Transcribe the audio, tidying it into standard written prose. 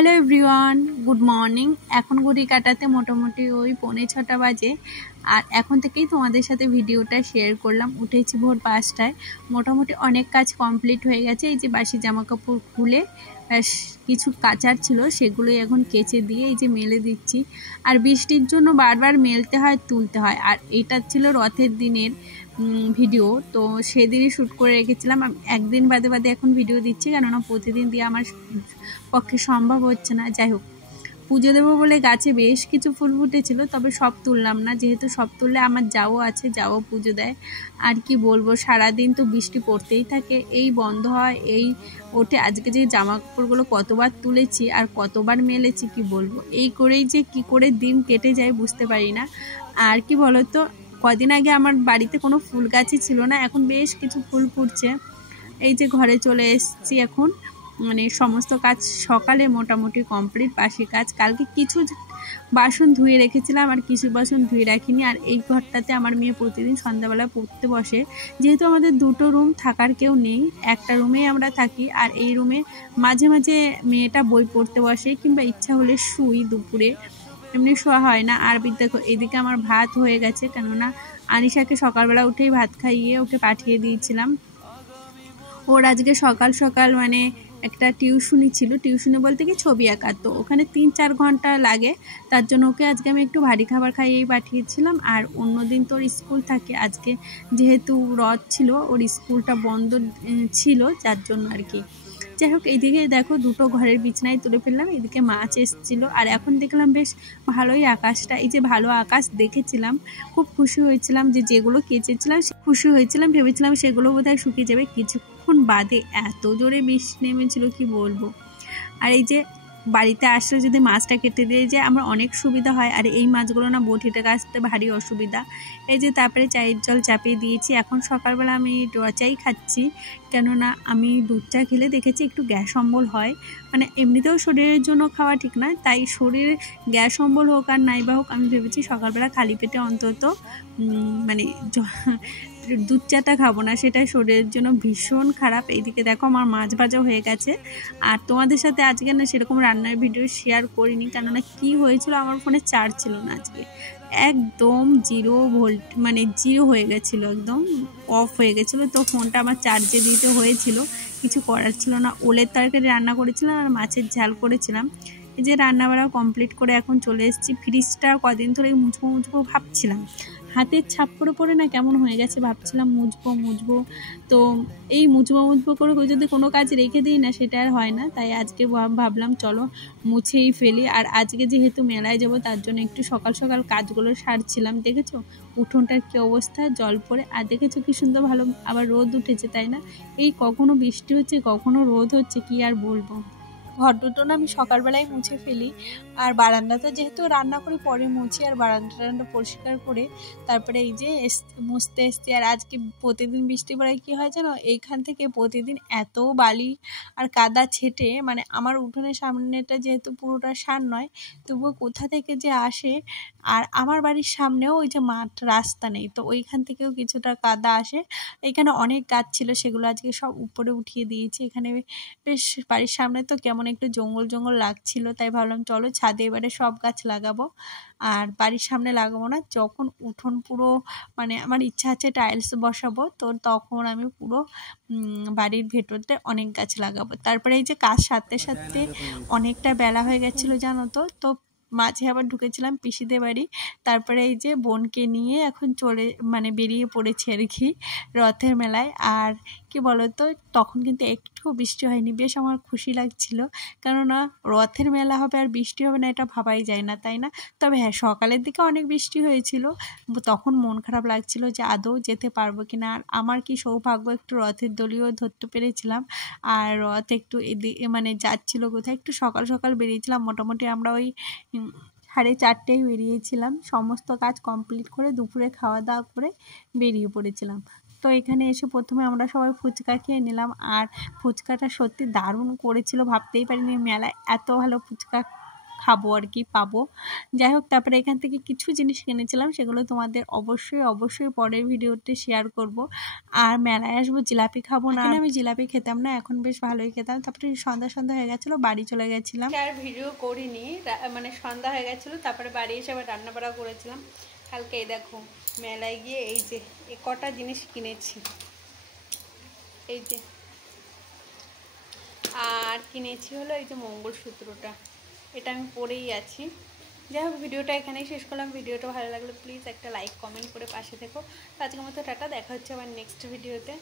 Hello everyone, good morning. এখন ঘড়ি কাটাতে মোটামুটি ওই 6:45 বাজে। আর এখন থেকেই তোমাদের সাথে ভিডিওটা শেয়ার করলাম। উঠেছি ভোর 5টায়। মোটামুটি অনেক কাজ কমপ্লিট হয়ে গেছে। এই যে বাসি জামা কাপড় খুলে কিছু কাচার ছিল সেগুলোই এখন কেচে দিয়ে এই যে মেলে দিচ্ছি। আর বৃষ্টির জন্য বারবার মেলতে হয়, তুলতে হয়। আর এটা ছিল রথের দিনের ভিডিও, তো সেদিনই শ্যুট করে রেখেছিলাম। একদিন বাদে বাদে এখন ভিডিও দিচ্ছি, কেননা প্রতিদিন দিয়ে আমার পক্ষে সম্ভব হচ্ছে না। যাই হোক, পুজো দেবো বলে গাছে বেশ কিছু ফুল ফুটেছিল, তবে সব তুললাম না, যেহেতু সব তুললে আমার যাও আছে, যাও পুজো দেয়। আর কি বলবো, সারাদিন তো বৃষ্টি পড়তেই থাকে, এই বন্ধ হয় এই ওঠে। আজকে যে জামা কাপড়গুলো কতবার তুলেছি আর কতবার মেলেছি কি বলবো, এই করেই যে কি করে দিন কেটে যায় বুঝতে পারি না। আর কি বলতো, কদিন আগে আমার বাড়িতে কোনো ফুল গাছই ছিল না, এখন বেশ কিছু ফুল ফুটছে। এই যে ঘরে চলে এসেছি এখন, মানে সমস্ত কাজ সকালে মোটামুটি কমপ্লিট। বাসি কাজ, কালকে কিছু বাসন ধুয়ে রেখেছিলাম আর কিছু বাসন ধুয়ে রাখিনি। আর এই ঘরটাতে আমার মেয়ে প্রতিদিন সন্ধ্যাবেলা পড়তে বসে, যেহেতু আমাদের দুটো রুম, থাকার কেউ নেই, একটা রুমেই আমরা থাকি। আর এই রুমে মাঝে মাঝে মেয়েটা বই পড়তে বসে, কিংবা ইচ্ছা হলে শুই দুপুরে, এমনি শোয়া হয় না। আর দেখো এদিকে আমার ভাত হয়ে গেছে, কেননা আনিশাকে সকালবেলা উঠেই ভাত খাইয়ে ওকে পাঠিয়ে দিয়েছিলাম। ওর আজকে সকাল সকাল মানে একটা টিউশনি ছিল, টিউশনি বলতে কি ছবি আঁকা, তো ওখানে 3-4 ঘন্টা লাগে। তার জন্য ওকে আজকে আমি একটু ভারী খাবার খাইয়েই পাঠিয়েছিলাম। আর অন্যদিন তো ওর স্কুল থাকে, আজকে যেহেতু রথ ছিল ওর স্কুলটা বন্ধ ছিল, যার জন্য আর কি। যাই হোক, এইদিকে দেখো দুটো ঘরের বিছনায় তুলে ফেললাম, এদিকে মাছ এসেছিলো। আর এখন দেখলাম বেশ ভালোই আকাশটা, এই যে ভালো আকাশ দেখেছিলাম, খুব খুশি হয়েছিলাম। যেগুলো কেচেছিলাম খুশি হয়েছিলাম, ভেবেছিলাম সেগুলো বোধহয় শুকিয়ে যাবে, কিছুক্ষণ বাদে এত জোরে বৃষ্টি নেমেছিল কি বলবো। আর এই যে বাড়িতে আসলে যদি মাছটা কেটে দিয়ে যায় আমার অনেক সুবিধা হয়। আর এই মাছগুলো না বটিতে কাটতে ভারী অসুবিধা। এই যে তারপরে চায়ের জল চাপিয়ে দিয়েছি। এখন সকালবেলা আমি দোয়া চাই খাচ্ছি, কেননা আমি দুধ চা খেলে দেখেছি একটু গ্যাস অম্বল হয়, মানে এমনিতেও শরীরের জন্য খাওয়া ঠিক নয়, তাই শরীরে গ্যাস অম্বল হোক আর নাই বা হোক, আমি ভেবেছি সকালবেলা খালি পেটে অন্তত মানে দুধ চাটা খাবো না, সেটাই শরীরের জন্য ভীষণ খারাপ। এইদিকে দেখো আমার মাছ ভাজা হয়ে গেছে। আর তোমাদের সাথে আজকে না সেরকম রান্নার ভিডিও শেয়ার করিনি, কেননা কি হয়েছিল, আমার ফোনে চার্জ ছিল না আজকে, একদম 0 ভোল্ট, মানে 0 হয়ে গেছিলো, একদম অফ হয়ে গেছিলো। তো ফোনটা আমার চার্জে দিতে হয়েছিল, কিছু করার ছিল না। ওলের তরকারি রান্না করেছিলাম আর মাছের ঝাল করেছিলাম। এই যে রান্নাবাড়া কমপ্লিট করে এখন চলে এসেছি। ফ্রিজটা কদিন ধরে মুছবো ভাবছিলাম, হাতের ছাপ পড়ে পড়ে না কেমন হয়ে গেছে, ভাবছিলাম মুছবো। তো এই মুছবো করে যদি কোনো কাজ রেখে দিই না, সেটা আর হয় না। তাই আজকে ভাবলাম চলো মুছেই ফেলি। আর আজকে যেহেতু মেলায় যাব, তার জন্য একটু সকাল সকাল কাজগুলো সারছিলাম। দেখেছো উঠোনটার কি অবস্থা, জল পড়ে। আর দেখেছো কি সুন্দর ভালো আবার রোদ উঠেছে, তাই না? এই কখনো বৃষ্টি হচ্ছে, কখনো রোদ হচ্ছে, কি আর বলবো। ঘর দুটো না আমি সকালবেলায় মুছে ফেলি, আর বারান্দাতে যেহেতু রান্না করি পরে মুছি, আর বারান্দাটা পরিষ্কার করে তারপরে এই যে মুছতে এসছি। আর আজকে প্রতিদিন বৃষ্টি পড়ায় কী হয় জানো, এইখান থেকে প্রতিদিন এত বালি আর কাদা ছেটে, মানে আমার উঠোনের সামনেটা যেহেতু পুরোটা সার নয়, তবুও কোথা থেকে যে আসে। আর আমার বাড়ির সামনেও ওই যে মাঠ, রাস্তা নেই, তো ওইখান থেকেও কিছুটা কাদা আসে। এখানে অনেক গাছ ছিল, সেগুলো আজকে সব উপরে উঠিয়ে দিয়েছি। এখানে বেশ বাড়ির সামনে তো কেমন একটু জঙ্গল লাগছিল, তাই ভাবলাম চলো ছাদে এবারে সব গাছ লাগাবো। আর বাড়ির সামনে লাগাবো না, যখন উঠোন পুরো মানে আমার ইচ্ছা আছে টাইলস বসাবো, তো তখন আমি পুরো বাড়ির ভেতরতে অনেক গাছ লাগাবো। তারপরে এই যে কাজ সারতে সারতে অনেকটা বেলা হয়ে গেছিলো জানো তো মাঝে আবার ঢুকেছিলাম পিসিদের বাড়ি। তারপরে এই যে বোনকে নিয়ে এখন বেরিয়ে পড়েছি আর কি রথের মেলায়। আর কি বলতো, তখন কিন্তু একটু বৃষ্টি হয়নি, বেশ আমার খুশি লাগছিল, কেননা রথের মেলা হবে আর বৃষ্টি হবে না এটা ভাবাই যায় না, তাই না? তবে হ্যাঁ, সকালের দিকে অনেক বৃষ্টি হয়েছিল, তখন মন খারাপ লাগছিল যে আদৌ যেতে পারবো কিনা। আর আমার কি সৌভাগ্য, একটু রথের দড়িও ধরতে পেরেছিলাম। আর রথ একটু মানে যাচ্ছিল কোথায়, একটু সকাল সকাল বেরিয়েছিলাম, মোটামুটি আমরা ওই 4:30টায় বেরিয়েছিলাম। সমস্ত কাজ কমপ্লিট করে দুপুরে খাওয়া দাওয়া করে বেরিয়ে পড়েছিলাম। তো এখানে এসে প্রথমে আমরা সবাই ফুচকা খেয়ে নিলাম, আর ফুচকাটা সত্যি দারুণ করেছিল, ভাবতেই পারিনি মেলায় এত ভালো ফুচকা খাবো আর কি, পাবো। যাই হোক, তারপরে এখান থেকে কিছু জিনিস কিনেছিলাম, সেগুলো তোমাদের অবশ্যই পরের ভিডিওতে শেয়ার করব। আর মেলায় আসবো, জিলাপি খাবো না, আমি জিলাপি খেতাম না, এখন বেশ ভালোই খেতাম। তারপরে সন্ধ্যা হয়ে গেছিলো, বাড়ি চলে গেছিলাম। আর ভিডিও করিনি, মানে সন্ধ্যা হয়ে গেছিলো, তারপরে বাড়ি এসে আবার রান্না বাড়া করেছিলাম। কালকে এই দেখো মেলায় গিয়ে এই যে কটা জিনিস কিনেছি, এই যে, আর কিনেছি হলো এই যে মঙ্গলসূত্রটা, এটা আমি পরেই আছি। যাই হোক, ভিডিওটা এখানেই শেষ করলাম। ভিডিওটা ভালো লাগলে প্লিজ একটা লাইক কমেন্ট করে পাশে থেকো। আজকের মতো টাটা, দেখা হচ্ছে আবার নেক্সট ভিডিওতে।